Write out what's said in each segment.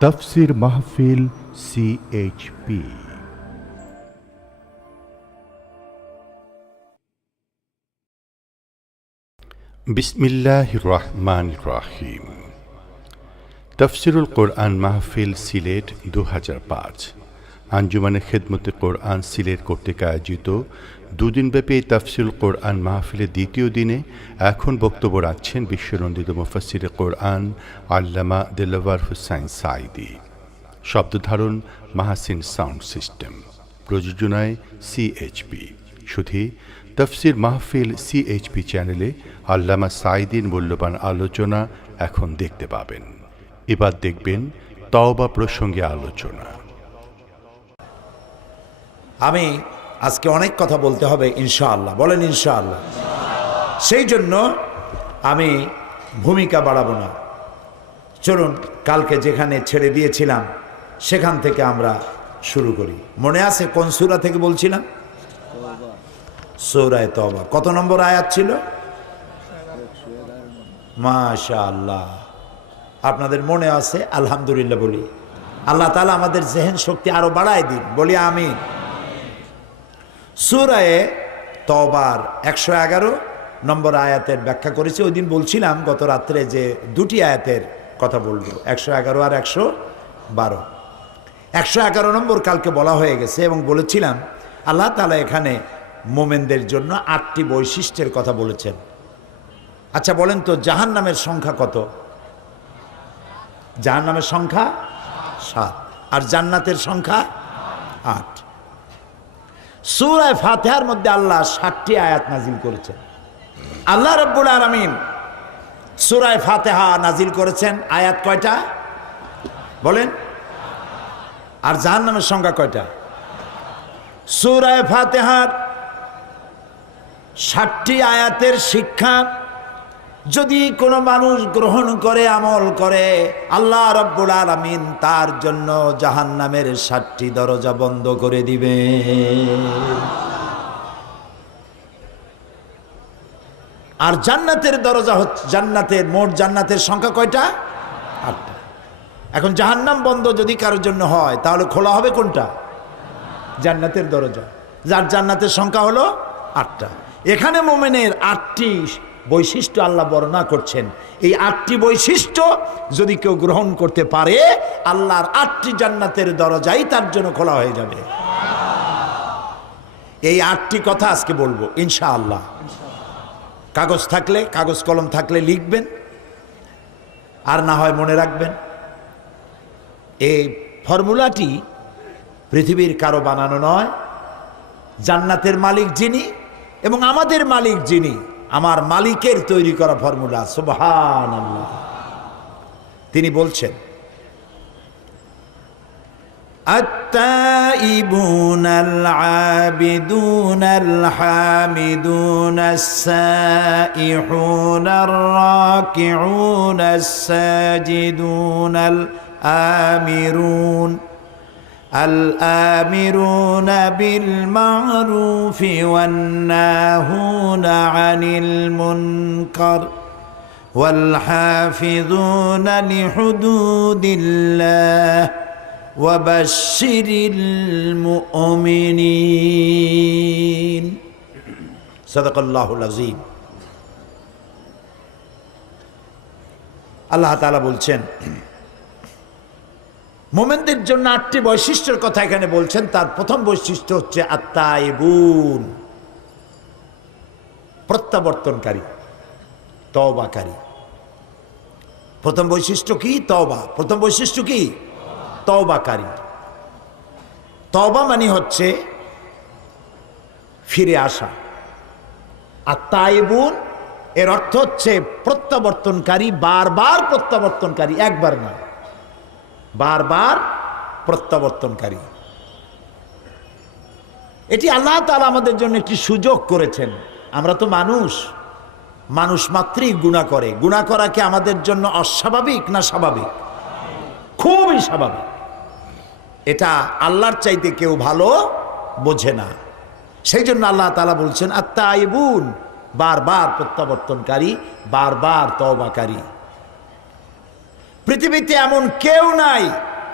তাফসীর মাহফিল CHP। বিসমিল্লাহির রহমানির রহিম। তাফসীরুল কোরআন মাহফিল সিলেট 2005 আঞ্জুমানে খেদমতে কোরআন সিলেট কর্তৃক আয়োজিত দুদিনব্যাপী তাফসীরুল কোরআন মাহফিলের দ্বিতীয় দিনে এখন বক্তব্য রাখছেন বিশ্বনন্দিত মুফাসসিরে কোরআন আল্লামা দেলাওয়ার হোসাইন সাঈদী। শব্দধারণ মাহসিন সাউন্ড সিস্টেম, প্রযোজনায় CHP। শুধু তাফসীর মাহফিল CHP চ্যানেলে আল্লামা সাঈদীর মূল্যবান আলোচনা এখন দেখতে পাবেন। এবার দেখবেন তওবা প্রসঙ্গে আলোচনা। আমি আজকে অনেক কথা বলতে হবে ইনশাআল্লাহ, বলেন ইনশাআল্লাহ। সেই জন্য আমি ভূমিকা বাড়াবো না। চলুন কালকে যেখানে ছেড়ে দিয়েছিলাম সেখান থেকে আমরা শুরু করি। মনে আছে কোন সূরা থেকে বলছিলাম? সূরা তওবা। কত নম্বর আয়াত ছিল? মাশাআল্লাহ, আপনাদের মনে আছে? আলহামদুলিল্লাহ বলি। আল্লাহ তাআলা আমাদের জেহেন শক্তি আরো বাড়ায় দিন, বলি আমিন। সূরা তওবার 111 নম্বর আয়াতের ব্যাখ্যা করেছি। ওই দিন বলছিলাম গত রাত্রে যে দুটি আয়াতের কথা বলবো, 111 আর 112। 111 নম্বর কালকে বলা হয়ে গেছে এবং বলেছিলাম আল্লাহ তাআলা এখানে মোমেনদের জন্য 8টি বৈশিষ্ট্যের কথা বলেছেন। আচ্ছা বলেন তো, জাহান্নামের সংখ্যা কত? জাহান্নামের সংখ্যা 7 আর জান্নাতের সংখ্যা 8। সূরা ফাতিহার মধ্যে আল্লাহ 7টি আয়াত নাজিল করেছেন। আল্লাহ রাব্বুল আলামিন সূরা ফাতিহা নাজিল করেছেন আয়াত কয়টা বলেন? আর জাহান্নামের সংখ্যা কয়টা? সূরা ফাতিহার 7টি আয়াতের শিক্ষা যদি কোনো মানুষ গ্রহণ করে, আমল করে, আল্লাহ রাব্বুল আলামিন তার জন্য জাহান্নামের 7টি দরজা বন্ধ করে দিবে। আর জান্নাতের দরজা হচ্ছে, জান্নাতের মোট জান্নাতের সংখ্যা কয়টা? 8টা। এখন জাহান্নাম বন্ধ যদি কারোর জন্য হয় তাহলে খোলা হবে কোনটা? জান্নাতের দরজা, যার জান্নাতের সংখ্যা হলো 8টা। এখানে মুমিনের 8টি বৈশিষ্ট্য আল্লাহ বর্ণনা করছেন। এই 8টি বৈশিষ্ট্য যদি কেউ গ্রহণ করতে পারে, আল্লাহর 8টি জান্নাতের দরজাই তার জন্য খোলা হয়ে যাবে। এই 8টি কথা আজকে বলবো ইনশাআল্লাহ। কাগজ থাকলে, কাগজ কলম থাকলে লিখবেন, আর না হয় মনে রাখবেন। এই ফর্মুলাটি পৃথিবীর কারো বানানো নয়। জান্নাতের মালিক যিনি এবং আমাদের মালিক যিনি, আমার মালিকের তৈরি করা ফর্মুলা। সুবহানাল্লাহ। তিনি বলছেন আত-তাইবুনাল আবিদুনাল হামিদুনাস সাইহুনার রাকিউনাস সাজিদুনাল আমিরুন الآمرون بالمعروف والناهون عن المنكر والحافظون لحدود الله وبشر المؤمنين صدق الله العظيم। আল্লাহ তাআলা বলছেন মোমেনদের জন্য 8টি বৈশিষ্ট্যের কথা এখানে বলছেন। তার প্রথম বৈশিষ্ট্য হচ্ছে আত-তাইবুন, প্রত্যাবর্তনকারী, তওবাকারী। প্রথম বৈশিষ্ট্য কি? তওবা। প্রথম বৈশিষ্ট্য কি? তওবাকারী। তওবা মানে হচ্ছে ফিরে আসা। আত-তাইবুন এর অর্থ হচ্ছে প্রত্যাবর্তনকারী, বারবার প্রত্যাবর্তনকারী, একবার না, বারবার প্রত্যাবর্তনকারী। এটি আল্লাহ তাআলা আমাদের জন্য একটি সুযোগ করেছেন। আমরা তো মানুষ, মানুষ মাত্রই গুনাহ করে। গুনাহ করা কি আমাদের জন্য অস্বাভাবিক না স্বাভাবিক? খুবই স্বাভাবিক। এটা আল্লাহর চাইতে কেউ ভালো বোঝে না। সেই জন্য আল্লাহ তাআলা বলছেন আত-তাইবুন, বারবার প্রত্যাবর্তনকারী, বারবার তওবাকারী। পৃথিবীতে এমন কেউ নাই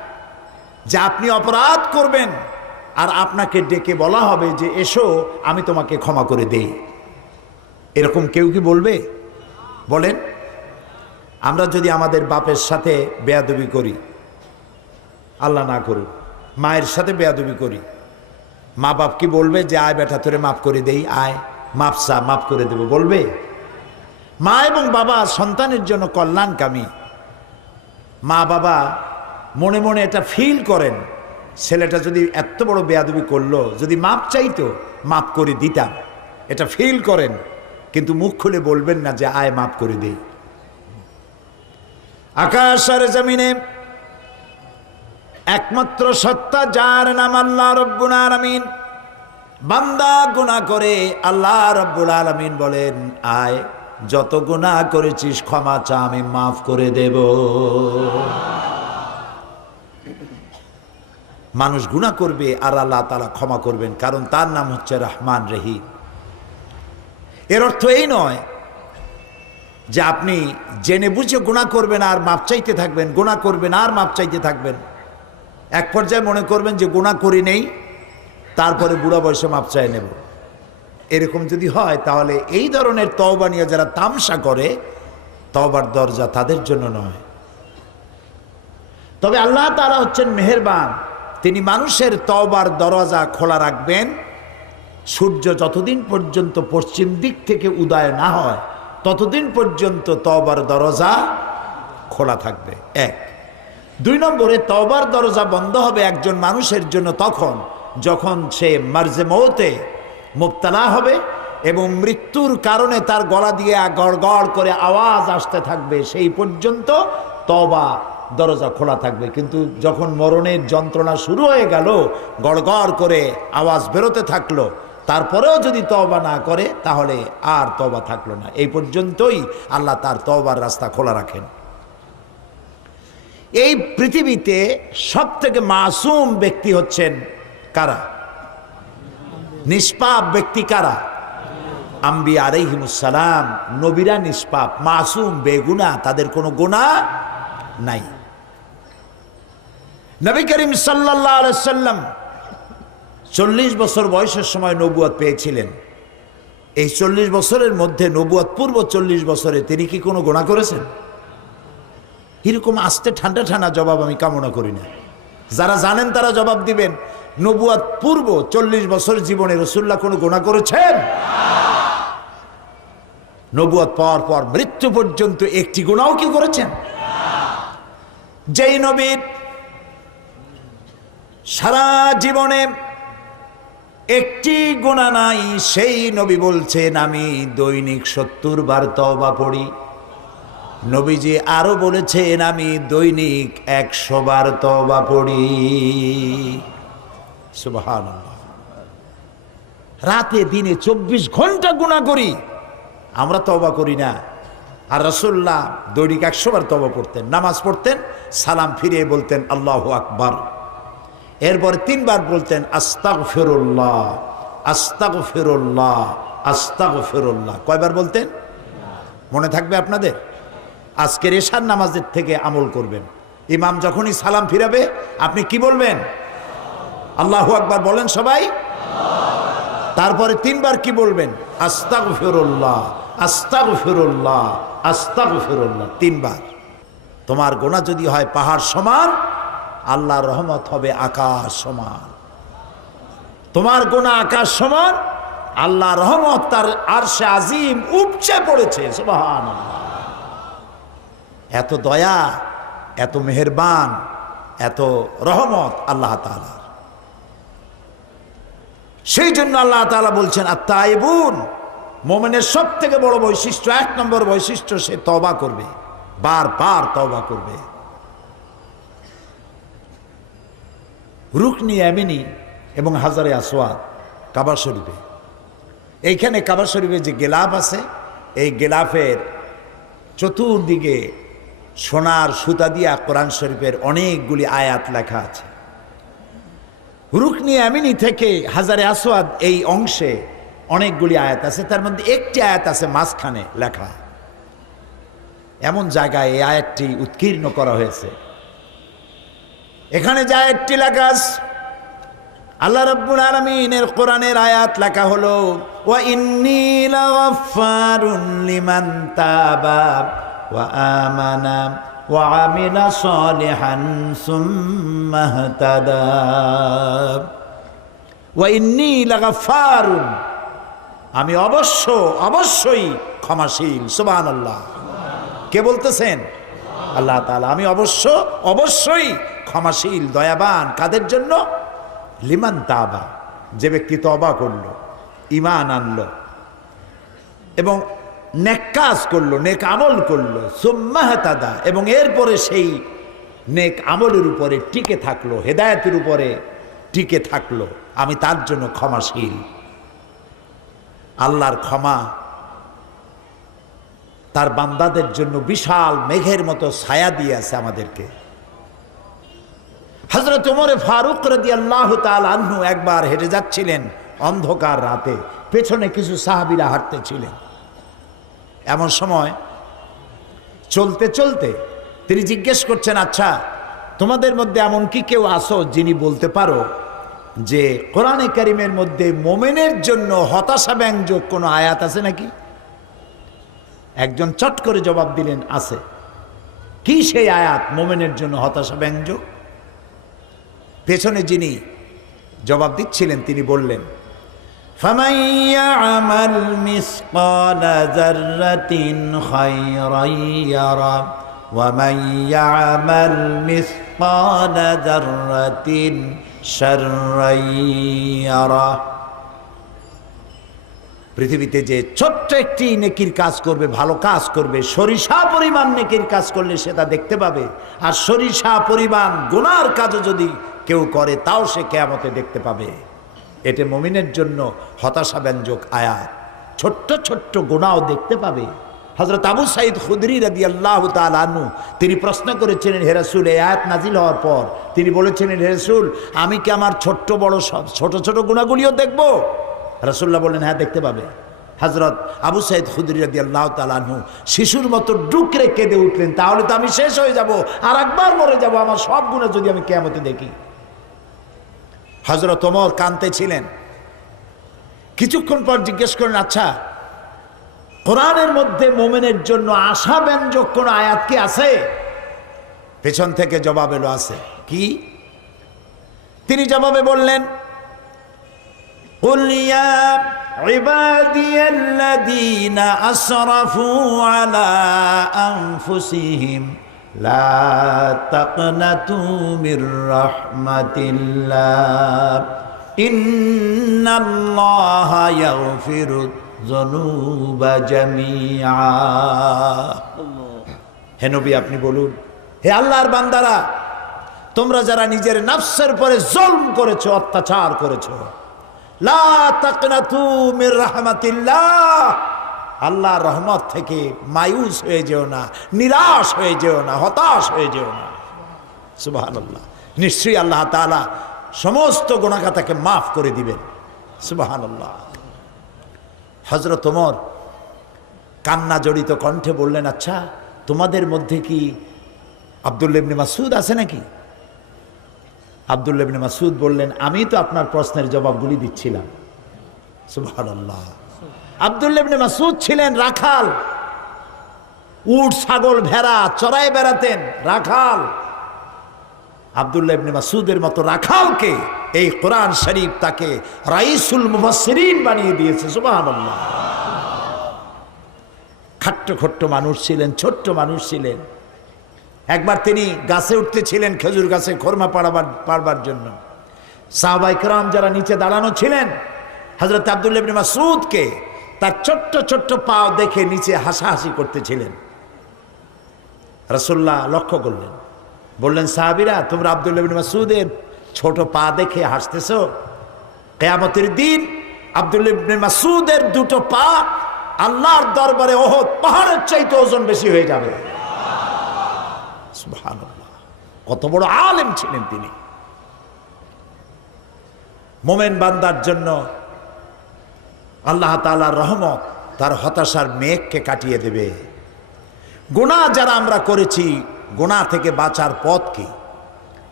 যে আপনি অপরাধ করবেন আর আপনাকে ডেকে বলা হবে যে এসো আমি তোমাকে ক্ষমা করে দেই। এরকম কেউ কি বলবে? বলেন। আমরা যদি আমাদের বাপের সাথে বেয়াদবি করি, আল্লাহ না করুক, মায়ের সাথে বেয়াদবি করি, মা বাপ কি বলবে যে আয় বেটা তোরে মাফ করে দেই, আয় মাপ চা, মাফ করে দেব? বলবে? মা এবং বাবা সন্তানের জন্য কল্যাণকামী। মা বাবা মনে মনে এটা ফিল করেন, ছেলেটা যদি এত বড় বেয়াদবি করলো, যদি মাপ চাইতো মাফ করে দিতাম, এটা ফিল করেন, কিন্তু মুখ খুলে বলবেন না যে আয় মাফ করে দেই। আকাশ আর জমিনে একমাত্র সত্তা যার নাম আল্লাহ রব্বুল আলামিন। বান্দা গুনাহ করে, আল্লাহ রব্বুল আলামিন বলেন আয় যত গুনাহ করেছিস ক্ষমা চা, আমি মাফ করে দেব। মানুষ গুনাহ করবে আর আল্লাহ তাআলা ক্ষমা করবেন, কারণ তার নাম হচ্ছে রহমান রহিম। এর অর্থ এই নয় যে আপনি জেনে বুঝে গুনাহ করবেন আর মাপ চাইতে থাকবেন, গুনাহ করবেন আর মাপ চাইতে থাকবেন। এক পর্যায়ে মনে করবেন যে গুনাহ করি নেই, তারপরে বুড়া বয়সে মাপ চাই নেব। এরকম যদি হয় তাহলে এই ধরনের তওবা নিয়ে যারা তামসা করে, তওবার দরজা তাদের জন্য নয়। তবে আল্লাহ তাআলা হচ্ছেন মেহেরবান, তিনি মানুষের তওবার দরজা খোলা রাখবেন সূর্য যতদিন পর্যন্ত পশ্চিম দিক থেকে উদয় না হয় ততদিন পর্যন্ত তওবার দরজা খোলা থাকবে। এক। দুই নম্বরে, তওবার দরজা বন্ধ হবে একজন মানুষের জন্য তখন যখন সে মার্জে মৌতে মুবতালা হবে এবং মৃত্যুর কারণে তার গলা দিয়ে গড়গড় করে আওয়াজ আসতে থাকবে, সেই পর্যন্ত তওবা দরজা খোলা থাকবে। কিন্তু যখন মরণের যন্ত্রণা শুরু হয়ে গেল, গড়গড় করে আওয়াজ বেরোতে থাকলো, তারপরেও যদি তওবা না করে তাহলে আর তওবা থাকলো না। এই পর্যন্তই আল্লাহ তার তওবার রাস্তা খোলা রাখেন। এই পৃথিবীতে সব থেকে মাসুম ব্যক্তি হচ্ছেন কারা? নিষ্পাপ ব্যক্তি কারা? আম্বিয়া আলাইহিমুস সালাম। নবীরা নিষ্পাপ, মাসুম, বেগুনাহ, তাদের কোনো গুনাহ নাই। নবী করিম সাল্লাল্লাহু আলাইহি সাল্লাম 40 বছর বয়সের সময় নবুয়ত পেয়েছিলেন। এই 40 বছরের মধ্যে, নবুয়ত পূর্ব 40 বছরে তিনি কি কোনো গুনাহ করেছেন? এরকম আস্তে ঠান্ডা ঠান্ডা জবাব আমি কামনা করি না। যারা জানেন তারা জবাব দিবেন। নবুয়ত পূর্ব 40 বছর জীবনে রাসূলুল্লাহ কোনো গুনাহ করেছেন? নবুয়ত পাওয়ার পর মৃত্যু পর্যন্ত একটি গুনাহও কি করেছেন? যেই নবীর সারা জীবনে একটি গুনাহ নাই, সেই নবী বলছেন আমি দৈনিক 70 বার তওবা পড়ি। নবীজি আরো বলেছেন আমি দৈনিক 100 বার তওবা পড়ি। সুবহানাল্লাহ। রাতে দিনে 24 ঘন্টা গুনাহ করি, আমরা তওবা করি না। আর রাসূলুল্লাহ দৈনিক 100 বার তওবা পড়তেন। নামাজ পড়তেন, সালাম ফিরিয়ে বলতেন আল্লাহু আকবার, এরপরে 3 বার বলতেন আস্তাগফিরুল্লাহ, আস্তাগফিরুল্লাহ, আস্তাগফিরুল্লাহ। কয়বার বলতেন? মনে থাকবে আপনাদের? আজকের এশার নামাজের থেকে আমল করবেন। ইমাম যখনই সালাম ফিরাবে আপনি কি বলবেন? আল্লাহু আকবার বলেন সবাই। তারপরে 3 বার কি বলবেন? আস্তাগফিরুল্লাহ, আস্তাগফিরুল্লাহ, আস্তাগফিরুল্লাহ, 3 বার। তোমার গুনাহ যদি হয় পাহাড় সমান, আল্লাহর রহমত হবে আকাশ সমান। তোমার গুনাহ আকাশ সমান, আল্লাহর রহমত তার আরশে আজিম উপচে পড়েছে। সুবহানাল্লাহ। এত দয়া, এত মেহেরবান, এত রহমত আল্লাহ তাআলার। সেই জন্য আল্লাহ তাআলা বলছেন আত-তাইবুন, মুমিনের সব থেকে বড় বৈশিষ্ট্য, 1 নম্বর বৈশিষ্ট্য, সে তওবা করবে, বারবার তওবা করবে। রুকনি ইয়ামিনী এবং হাজারে আসওয়াদ কাবা শরীফে, এইখানে কাবা শরীফে যে গেলাফ আছে, এই গেলাফের চতুর্দিকে সোনার সুতা দিয়া কোরআন শরীফের অনেকগুলি আয়াত লেখা আছে। রুকনি ইয়ামিনী থেকে হাজারে আসওয়াদ এই অংশে অনেকগুলি আয়াত আছে, তার মধ্যে একটি আয়াত আছে মাঝখানে লেখা। এমন জায়গায় এই আয়াতটি উৎকীর্ণ করা হয়েছে। এখানে যা একটি লেখা আছে, আল্লাহ রাব্বুল আলামিনের কোরআনের আয়াত লেখা হলো ওয়া ইন্নী লাগাফফারুন লিমান তাবা ওয়া আমানা ওয়া আমিলা সালিহান সুম্মা ইহতাদা। ওয়া ইন্নী লাগাফফারুন, আমি অবশ্যই ক্ষমাশীল। সুবহানাল্লাহ। কে বলতেছেন? আল্লাহ তাআলা। আমি অবশ্যই ক্ষমাশীল, দয়াবান। কাদের জন্য? লিমান তাবা, যে ব্যক্তি তওবা করলো, ঈমান আনলো এবং নেক কাজ করলো, নেক আমল করলো, সুম্মা ইহতাদা, এবং এরপরে সেই নেক আমলের উপরে টিকে থাকলো, হেদায়েতের উপরে টিকে থাকলো, আমি তার জন্য ক্ষমাশীল। আল্লাহর ক্ষমা তার বান্দাদের জন্য বিশাল মেঘের মতো ছায়া দিয়ে আছে আমাদেরকে। হযরত ওমর ফারুক রাদিয়াল্লাহু তাআলা আনহু একবার হেঁটে যাচ্ছিলেন অন্ধকার রাতে, পেছনে কিছু সাহাবীরা হাঁটতেছিলেন। এমন সময় চলতে চলতে তিনি জিজ্ঞেস করছেন, আচ্ছা তোমাদের মধ্যে এমন কি কেউ আছো যিনি বলতে পারো যে কোরআনে কারীমের মধ্যে মোমেনের জন্য হতাশা ব্যঞ্জক কোনো আয়াত আছে নাকি? একজন চট করে জবাব দিলেন, আছে। কি সেই আয়াত মোমেনের জন্য হতাশা ব্যঞ্জক? পেছনে যিনি জবাব দিচ্ছিলেন তিনি বললেন, ফামান ইয়ামাল মিসকালা যাররাতিন খায়রান ইয়ারা ওয়া মান ইয়ামাল মিসকালা যাররাতিন শাররান ইয়ারা। পৃথিবীতে যে ছোট্ট একটি নেকির কাজ করবে, ভালো কাজ করবে, সরিষা পরিমাণ নেকির কাজ করলে সেটা দেখতে পাবে, আর সরিষা পরিমাণ গুনার কাজও যদি কেউ করে তাও সে কিয়ামতে দেখতে পাবে। এটা মুমিনের জন্য হতাশা ব্যঞ্জক আয়াত। ছোট্ট ছোট্ট গুনাহও দেখতে পাবে। হযরত আবু সাঈদ খুদরি রাদিয়াল্লাহু তাআলা আনহু তিনি প্রশ্ন করেছিলেন, হে রাসূল, এই আয়াত নাজিল হওয়ার পর তিনি বলেছিলেন, হে রাসূল, আমি কি আমার ছোট্ট বড় সব ছোট ছোট গুনাহগুলিও দেখব? রাসূলুল্লাহ বললেন, হ্যাঁ দেখতে পাবে। হযরত আবু সাঈদ খুদরি রাদিয়াল্লাহু তাআলা আনহু শিশুর মতো ডুকরে কেঁদে উঠলেন, তাহলে তো আমি শেষ হয়ে যাব, আর একবার মরে যাব, আমার সব গুনাহ যদি আমি কিয়ামতে দেখি। হযরত ওমর কাঁদতেছিলেন। কিছুক্ষণ পর জিজ্ঞেস করলেন, আচ্ছা কোরআনের মধ্যে মুমিনের জন্য আশা ব্যঞ্জক কোন আয়াত কি আছে? পেছন থেকে জবাব এলো, আছে। কি? তিনি জবাবে বললেন, কুল ইয়া ইবাদিয়াল্লাযীনা আসরাফু আলা আনফুসিহিম লা তাকনাতু মির রাহমাতিল্লাহ ইন্নাল্লাহা ইয়াগফিরুয যুনুবা জামিআ। হে নবী, আপনি বলুন, হে আল্লাহর বান্দারা, তোমরা যারা নিজের নফসের পরে জুলম করেছো, অত্যাচার করেছো, লা তাকনাতু মির রাহমাতিল্লাহ, আল্লাহর রহমত থেকে মায়ুস হয়ে যেও না, নিরাশ হয়ে যেও না, হতাশ হয়ে যেও না। সুবহানাল্লাহ। নিশ্চয়ই আল্লাহ তাআলা সমস্ত গুনাহকে মাফ করে দিবেন। সুবহানাল্লাহ। হযরত ওমর কান্না জড়িত কণ্ঠে বললেন, আচ্ছা তোমাদের মধ্যে কি আব্দুল্লাহ ইবনে মাসউদ আছে নাকি? আব্দুল্লাহ ইবনে মাসউদ বললেন, আমি তো আপনার প্রশ্নের জবাবগুলি দিচ্ছিলাম। সুবহানাল্লাহ। আব্দুল্লাহ ইবনে মাসউদ ছিলেন রাখাল, উট ছাগল ভেড়া চড়ায় বেড়াতেন, রাখাল। আব্দুল্লাহ ইবনে মাসউদের মতো রাখালকে এই কোরআন শরীফ তাকে রাইসুল মুফাসসিরিন বানিয়ে দিয়েছে। সুবহানাল্লাহ। খাট্ট খট্ট মানুষ ছিলেন, ছোট্ট মানুষ ছিলেন। একবার তিনি গাছে উঠতেছিলেন, খেজুর গাছে খোরমা পাড়বার জন্য। সাহাবায়ে কেরাম যারা নিচে দাঁড়ানো ছিলেন, হযরত আব্দুল্লাহ ইবনে মাসউদকে তার ছোট্ট ছোট্ট পা দেখে নিচে হাসাহাসি করতেছিলেন। রাসূলুল্লাহ লক্ষ্য করলেন, বললেন, সাহাবীরা, তোমরা আব্দুল্লাহ ইবনে মাসউদের ছোট পা দেখে হাসতেছো? কিয়ামতের দিন আব্দুল্লাহ ইবনে মাসউদের দুটো পা আল্লাহর দরবারে উহুদ পাহাড়ের চাইতে ওজন বেশি হয়ে যাবে। সুবহানাল্লাহ। কত বড় আলেম ছিলেন তিনি। মোমেন বান্দার জন্য আল্লাহ তাআলার রহমত তার হতাশার মেঘকে কাটিয়ে দেবে। গুনাহ যারা আমরা করেছি, গুনাহ থেকে বাঁচার পথ কি?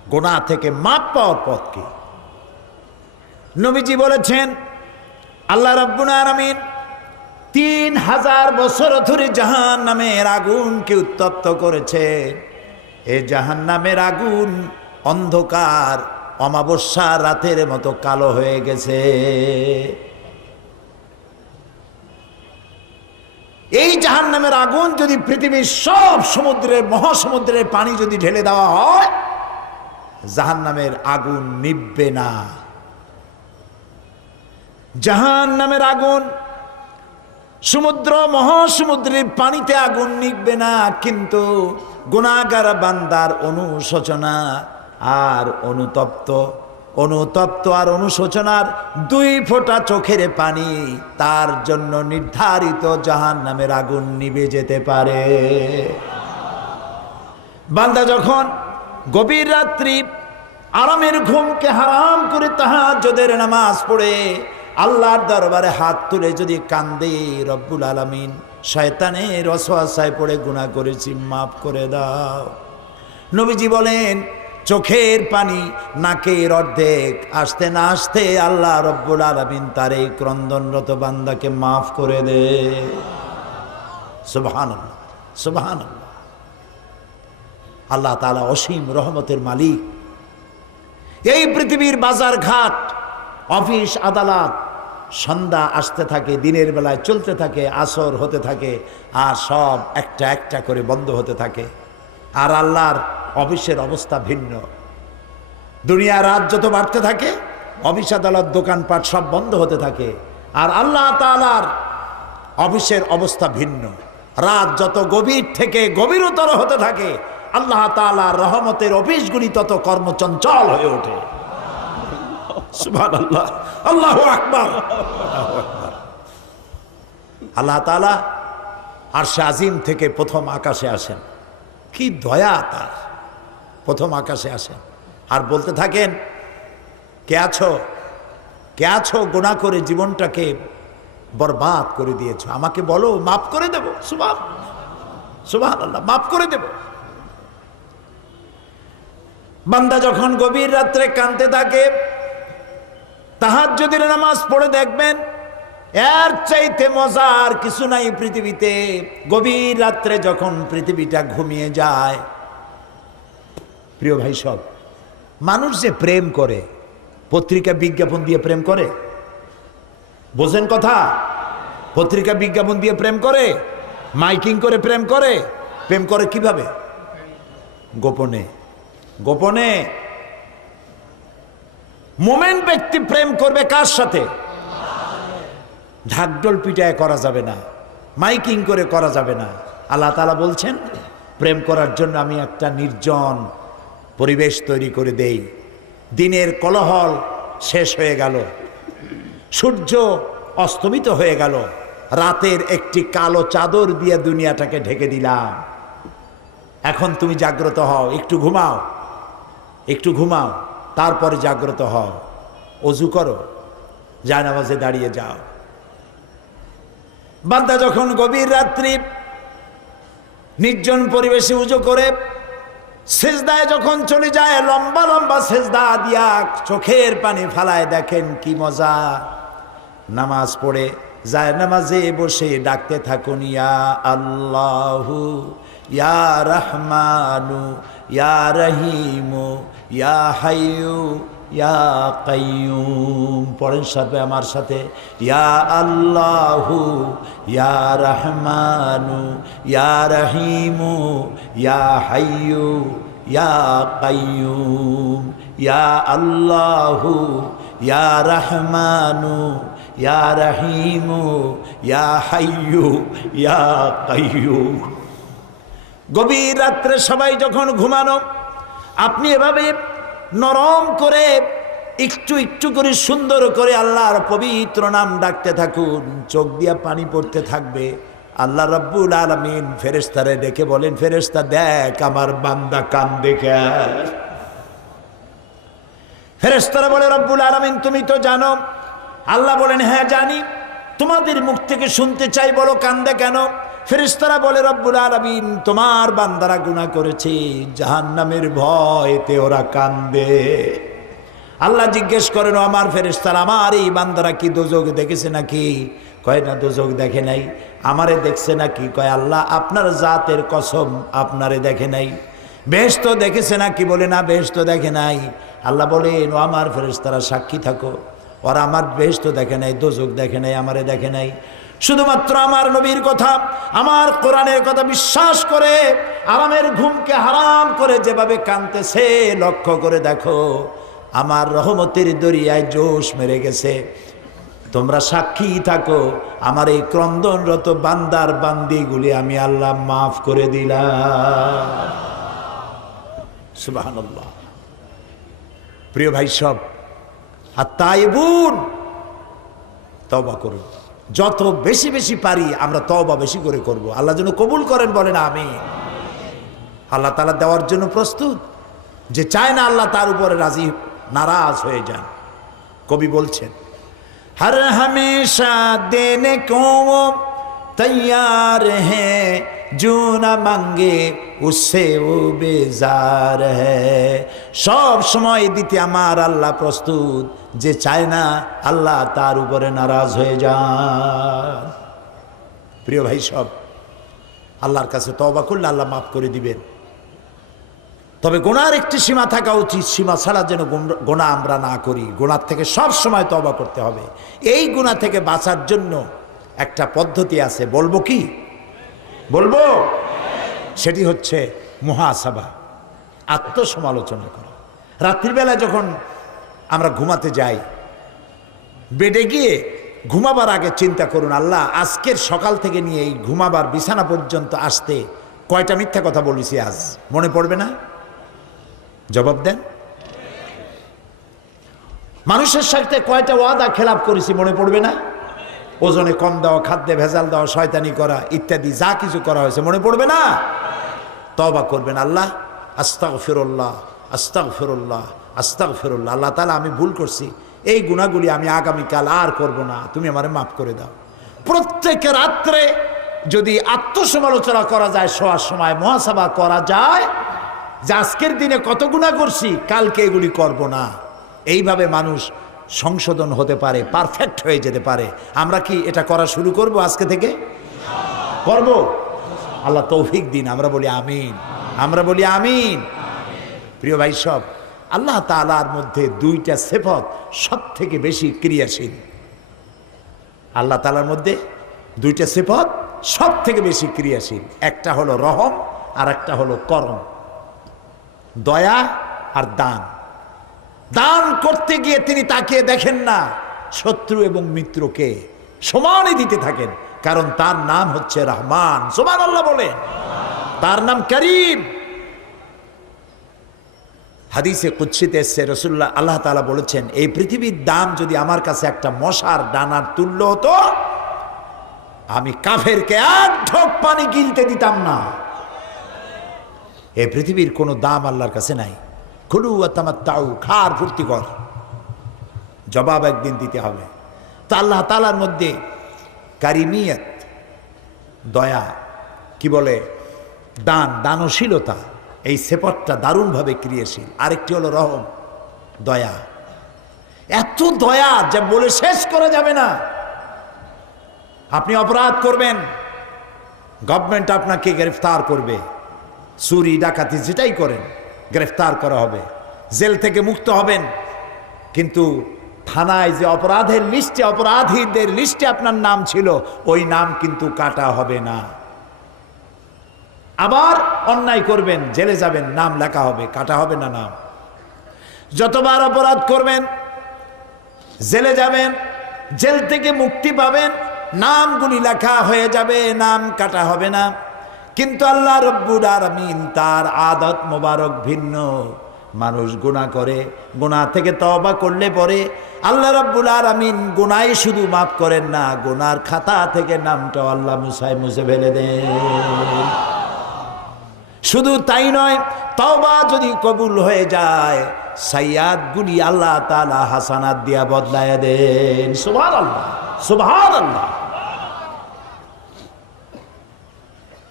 গুনাহ থেকে মাপ পাওয়ার পথ কি? নবীজি বলেছেন আল্লাহ রাব্বুল আলামিন 3000 বছর ধরে জাহান্নামের আগুনকে উত্তপ্ত করেছে। এই জাহান্নামের আগুন অন্ধকার অমাবস্যা রাতের মতো কালো হয়ে গেছে। এই জাহান্নামের আগুন যদি পৃথিবীর সব সমুদ্রের মহাসমুদ্রের পানি যদি ঢেলে দেওয়া হয়, জাহান্নামের আগুন নিভবে না। জাহান্নামের আগুন সমুদ্র মহাসমুদ্রের পানিতে আগুন নিভবে না, কিন্তু গুনাহগার বান্দার অনুশোচনা আর অনুতপ্ত আর অনুশোচনার 2 ফোঁটা চোখের পানি তার জন্য নির্ধারিত জাহান্নামের আগুন নিভে যেতে পারে। বান্দা যখন গভীর রাত্রি আরামের ঘুমকে হারাম করে তাহাজ্জুদের নামাজ পড়ে আল্লাহর দরবারে হাত তুলে যদি কান্দে, রব্বুল আলামিন শয়তানের ওয়াসওয়াসায় পড়ে গুনাহ করেছি, মাফ করে দাও। নবীজি বলেন চোখের পানি নাকের অর্ধেক আসতে না আসতে আল্লাহ রব্বুল আলামিন তার এই ক্রন্দনরত বান্দাকে মাফ করে দে। সুবহানাল্লাহ, সুবহানাল্লাহ। আল্লাহ তাআলা অসীম রহমতের মালিক। এই পৃথিবীর বাজার ঘাট, অফিস আদালত সন্ধ্যা আসতে থাকে, দিনের বেলায় চলতে থাকে, আসর হতে থাকে, আর সব একটা একটা করে বন্ধ হতে থাকে। আর আল্লাহর অফিসের অবস্থা ভিন্ন। দুনিয়া রাত যত বাড়তে থাকে, অফিস আদালত দোকানপাট সব বন্ধ হতে থাকে। আর আল্লাহ তাআলার অফিসের অবস্থা ভিন্ন। রাত যত গভীর থেকে গভীরতর হতে থাকে, আল্লাহ তাআলার রহমতের অফিসগুলি তত কর্মচঞ্চল হয়ে ওঠে। সুবহানাল্লাহ, আল্লাহু আকবার, আল্লাহু আকবার। আল্লাহ তাআলা আরশে আজিম থেকে প্রথম আকাশে আসেন। কি দয়া তার! প্রথম আকাশে আসেন আর বলতে থাকেন, কে আছো, কে আছো গুনাহ করে জীবনটাকে বরবাদ করে দিয়েছো, আমাকে বলো, মাফ করে দেব। সুবহানাল্লাহ, মাফ করে দেব। বান্দা যখন গভীর রাত্রে কাঁদতে থাকে, তাহাজ্জুদের নামাজ পড়ে দেখবেন এর চাইতে মজার কিছু নাই পৃথিবীতে। গভীর রাত্রে যখন পৃথিবীটা ঘুমিয়ে যায়, প্রিয় ভাই সব, মানুষ যে প্রেম করে, পত্রিকা বিজ্ঞাপন দিয়ে প্রেম করে, বোঝেন কথা? পত্রিকা বিজ্ঞাপন দিয়ে প্রেম করে, মাইকিং করে প্রেম করে। প্রেম করে কিভাবে? গোপনে, গোপনে। মোমেন ব্যক্তি প্রেম করবে কার সাথে? ঢাকঢোল পিটায় করা যাবে না, মাইকিং করে করা যাবে না। আল্লাহ তাআলা বলছেন প্রেম করার জন্য আমি একটা নির্জন পরিবেশ তৈরি করে দেই। দিনের কোলাহল শেষ হয়ে গেল, সূর্য অস্তমিত হয়ে গেল, রাতের একটি কালো চাদর দিয়ে দুনিয়াটাকে ঢেকে দিলাম। এখন তুমি জাগ্রত হও, একটু ঘুমাও, একটু ঘুমাও, তারপরে জাগ্রত হও, ওযু করো, জায়নামাজে দাঁড়িয়ে যাও। বান্দা যখন গভীর রাত্রি নির্জন পরিবেশে ওযু করে সিজদায় যখন চলে যায়, লম্বা লম্বা সিজদা দিয়া চোখের পানি ফালায়, দেখেন কি মজা। নামাজ পড়ে জায়নামাজে বসে ডাকতে থাকুন, ইয়া আল্লাহু ইয়া রহমানু ইয়া রহিমু ইয়া হাইয়ু ইয়া কাইয়ুম। পড়েন সবাই আমার সাথে, ইয়া আল্লাহু ইয়া রহমানু ইয়া রহিমু ইয়া হাইয়ু ইয়া কাইয়ুম। ইয়া আল্লাহু ইয়া রহমানু ইয়া রহিমু ইয়া হাইয়ু ইয়া কাইয়ুম। গভীর রাত্রে সবাই যখন ঘুমানো, আপনি এভাবে নরম করে একটু একটু করে সুন্দর করে আল্লাহর পবিত্র নাম ডাকতে থাকুন, চোখ দিয়া পানি পড়তে থাকবে। আল্লাহ রাব্বুল আলামিন ফেরেশতারে ডেকে বলেন, ফেরেশতা দেখ আমার বান্দা কান্দে কেন? ফেরেশতারা বলে, রব্বুল আলামিন তুমি তো জানো। আল্লাহ বলেন, হ্যাঁ জানি, তোমাদের মুখ থেকে শুনতে চাই, বলো কান্দে কেন? ফেরেশতারা বলে রব্বুল আলামিন তোমার বান্দারা গুনাহ করেছে, জাহান্নামের ভয়তে ওরা কান্দে। আল্লাহ জিজ্ঞেস করেন, আমার ফেরেশতারা আমার এই বান্দারা কি দোজখ দেখেছে নাকি? কয় না, দোজখ দেখে নাই। আমারে দেখছে নাকি? কয় আল্লাহ আপনার জাতের কসম আপনারে দেখে নাই। বেহেশত দেখেছে নাকি? বলে না, বেহেশত দেখে নাই। আল্লাহ বলেন, ও আমার ফেরেশতারা সাক্ষী থাকো, ওরা আমার বেহেশত দেখে নাই, দোজখ দেখে নাই, আমারে দেখে নাই। শুধুমাত্র আমার নবীর কথা, আমার কোরআনের কথা বিশ্বাস করে আরামের ঘুমকে হারাম করে যেভাবে কাঁদতেছে লক্ষ্য করে দেখো, আমার রহমতের দরিয়ায় জোশ মেরে গেছে। তোমরা সাক্ষী থাকো, আমার এই ক্রন্দনরত বান্দার বান্দিগুলি আমি আল্লাহ মাফ করে দিলাম। সুবহানাল্লাহ। প্রিয় ভাই সব, আর তাইবুন, তওবা করুন। যত বেশি বেশি পারি আমরা তওবা বেশি করে করব। আল্লাহ যেন কবুল করেন, বলেন আমিন। আল্লাহ তাআলা দেওয়ার জন্য প্রস্তুত। যে চায় না আল্লাহ তার উপরে রাজি নারাজ হয়ে যান। কবি বলছেন, हर हमेशा देने को वो तैयार है, जो न मांगे उससे वो बेजार है। সব সময় দিতে আমার আল্লাহ প্রস্তুত, যে চায় না আল্লাহ তার উপরে নারাজ হয়ে যান। প্রিয় ভাই সব, আল্লাহর কাছে তওবা করলে আল্লাহ মাফ করে দিবেন। তবে গুনার একটি সীমা থাকা উচিত, সীমা ছাড়া যেন গুনাহ আমরা না করি। গুনার থেকে সব সময় তওবা করতে হবে। এই গুনাহ থেকে বাঁচার জন্য একটা পদ্ধতি আছে, বলবো কি? বলবো? সেটি হচ্ছে মুহাসাবা, আত্মসমালোচনা করা। রাত্রিবেলা যখন আমরা ঘুমাতে যাই, বেডে গিয়ে ঘুমাবার আগে চিন্তা করুন, আল্লাহ আজকের সকাল থেকে নিয়ে এই ঘুমাবার বিছানা পর্যন্ত আসতে কয়টা মিথ্যা কথা বলেছি আজ, মনে পড়বে না? জবাব দেন। মানুষের সাথে কয়টা ওয়াদা খেলাপ করেছি, মনে পড়বে না? ওজনে কম দেওয়া, খাদ্যে ভেজাল দেওয়া, শয়তানি করা ইত্যাদি যা কিছু করা হয়েছে, মনে পড়বে না? তওবা করবেন, আল্লাহ আস্তাগফিরুল্লাহ, আস্তাগফিরুল্লাহ, আস্তাগফিরুল্লাহ। আল্লাহ তাআলা আমি ভুল করছি, এই গুনাহগুলি আমি আগামীকাল আর করব না, তুমি আমারে মাফ করে দাও। প্রত্যেক রাত্রে যদি আত্মসমালোচনা করা যায়, শোয়ার সময় মুহাসাবা করা যায় যে আজকের দিনে কত গুনাহ করছি, কালকে এগুলি করব না। এইভাবে মানুষ সংশোধন হতে পারে, পারফেক্ট হয়ে যেতে পারে। আমরা কি এটা করা শুরু করব আজকে থেকে? করব? আল্লাহ তৌফিক দিন। আমরা বলি আমিন, আমরা বলি আমিন। প্রিয় ভাই সব, আল্লাহ তাআলার মধ্যে দুইটা সিফত সব থেকে বেশি ক্রিয়াশীল। আল্লাহ তাআলার মধ্যে দুইটা সিফত সব থেকে বেশি ক্রিয়াশীল। একটা হলো রহম আর একটা হলো করম, দয়া আর দান। দান করতে গিয়ে তিনি তাকিয়ে দেখেন না, শত্রু এবং মিত্রকে সমানে দিতে থাকেন, কারণ তার নাম হচ্ছে রহমান। সুবহানাল্লাহ বলেন। তার নাম করিম। হাদিসে কুদসিতে এসেছে, রাসূলুল্লাহ আল্লাহ তাআলা বলেছেন, এই পৃথিবীর দাম যদি আমার কাছে একটা মশার ডানার তুল্য হতো, আমি কাফেরকে এক ঢোক পানি গিলতে দিতাম না। এই পৃথিবীর কোনো দাম আল্লাহর কাছে নাই। খুলু ওয়া তামাত্তাউ, খার ফুর্তি কর, জবাব একদিন দিতে হবে। তা আল্লাহ তাআলার মধ্যে কারিমিয়ত, দয়া, কি বলে, দান, দানশীলতা, এই সেপটটা দারুণভাবে ক্রিয়াশীল। আরেকটি হলো রহম, দয়া। এত দয়া যা বলে শেষ করা যাবে না। আপনি অপরাধ করবেন, গভর্নমেন্ট আপনাকে গ্রেফতার করবে, চুরি ডাকাতি যেটাই করেন গ্রেফতার করা হবে, জেল থেকে মুক্ত হবেন, কিন্তু থানায় যে অপরাধের লিস্টে, অপরাধীদের লিস্টে আপনার নাম ছিল, ওই নাম কিন্তু কাটা হবে না। আবার অন্যায় করবেন, জেলে যাবেন, নাম লেখা হবে, কাটা হবে না নাম। যতবার অপরাধ করবেন, জেলে যাবেন, জেল থেকে মুক্তি পাবেন, নামগুলি লেখা হয়ে যাবে, নাম কাটা হবে না। কিন্তু আল্লাহ রব্বুল আলামিন তার আদত মোবারক ভিন্ন। মানুষ গুনাহ করে, গুনাহ থেকে তওবা করলে পরে আল্লাহ রব্বুল আলামিন গুনাহই শুধু মাফ করেন না, গুনার খাতা থেকে নামটাও আল্লাহ মুছে ফেলে দেন। শুধু তাই নয়, তওবা যদি কবুল হয়ে যায়, সাইয়্যাতগুলি আল্লাহ তাআলা হাসানাত দিয়া বদলায় দেন। সুবহানাল্লাহ, সুবহানাল্লাহ।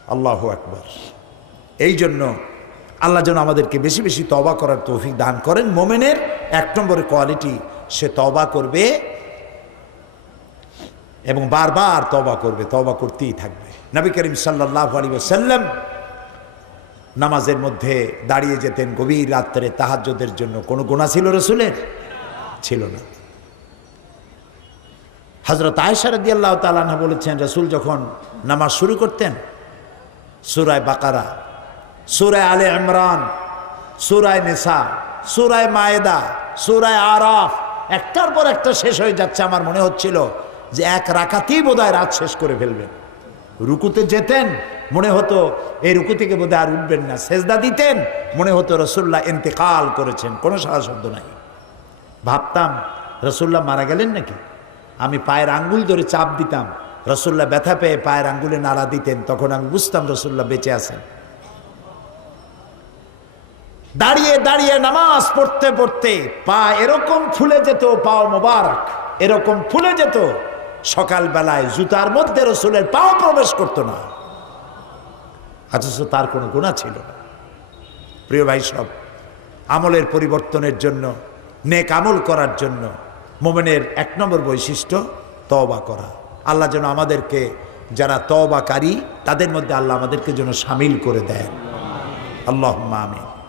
আল্লাহু আকবার। এই জন্য আল্লাহ যেন আমাদেরকে বেশি বেশি তওবা করার তৌফিক দান করেন। মোমেনের 1 নম্বরের কোয়ালিটি, সে তওবা করবে এবং বারবার তওবা করবে, তওবা করতেই থাকবে। নবী করিম সাল্লাল্লাহু আলাইহি ওয়াসাল্লাম নামাজের মধ্যে দাঁড়িয়ে যেতেন গভীর রাত্রে তাহাজ্জুদের জন্য। কোনো গুনাহ ছিল রাসূলের? ছিল না। হযরত আয়েশা রাদিয়াল্লাহু তাআলা আনহা বলেছেন, রাসূল যখন নামাজ শুরু করতেন সূরা বাকারা, সূরা আলে ইমরান, সূরা নিসা, সূরা মায়েদা, সূরা আরাফ একটার পর একটা শেষ হয়ে যাচ্ছে। আমার মনে হচ্ছিল যে এক রাকাতেই বোধহয় রাত শেষ করে ফেলবেন। রুকুতে যেতেন, মনে হতো এই রুকু থেকে বোধহয় আর উঠবেন না। সেজদা দিতেন, মনে হতো রাসূলুল্লাহ ইন্তেকাল করেছেন, কোনো সারা শব্দ নাই। ভাবতাম রাসূলুল্লাহ মারা গেলেন নাকি। আমি পায়ের আঙ্গুল ধরে চাপ দিতাম, রাসূলুল্লাহ ব্যথা পেয়ে পায়ের আঙ্গুলে নাড়া দিতেন, তখন আমি বুঝতাম রাসূলুল্লাহ বেঁচে আছেন। দাঁড়িয়ে দাঁড়িয়ে নামাজ পড়তে পড়তে পা এরকম ফুলে যেত, পাও মোবারক এরকম ফুলে যেত, সকালবেলায় জুতার মধ্যে রাসূলের পাও প্রবেশ করতো না, অথচ তার কোনো গুনাহ ছিল না। প্রিয় ভাই সব, আমলের পরিবর্তনের জন্য, নেক আমল করার জন্য মুমিনের 1 নম্বর বৈশিষ্ট্য তওবা করা। আল্লাহ যেন আমাদেরকে, যারা তওবাকারী তাদের মধ্যে আল্লাহ আমাদেরকে যেন শামিল করে দেন। আল্লাহুম্মা আমিন।